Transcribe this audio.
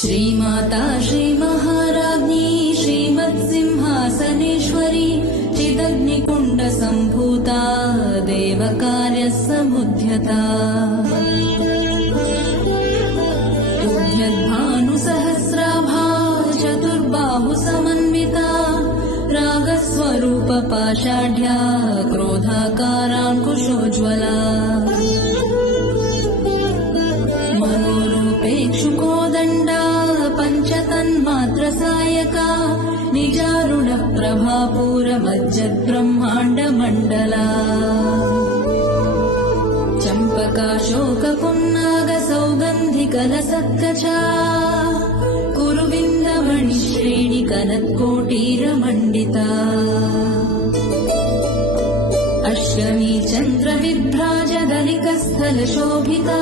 Shri Mata श्रीमहाराज्ञी श्रीमत्सिंहासनेश्वरी चिदग्निकुण्डसम्भूता देवकार्यसमुद्यता उद्यद्भानुसहस्राभा चतुर्बाहुसमन्विता रागस्वरूपपाषाढ्या क्रोधाकाराङ्कुशोज्ज्वला मनोरूपेक्षुकोदण्डा पञ्चतन्मात्रसायका निजारुणप्रभापूरमज्जद्ब्रह्माण्डमण्डला चम्पकाशोकपुन्नागसौगन्धिकलसत्कचा कुरुविन्दमणिश्रेणिकनत्कोटीरमण्डिता Ashwani चन्द्रविभ्राजदलिकस्थलशोभिता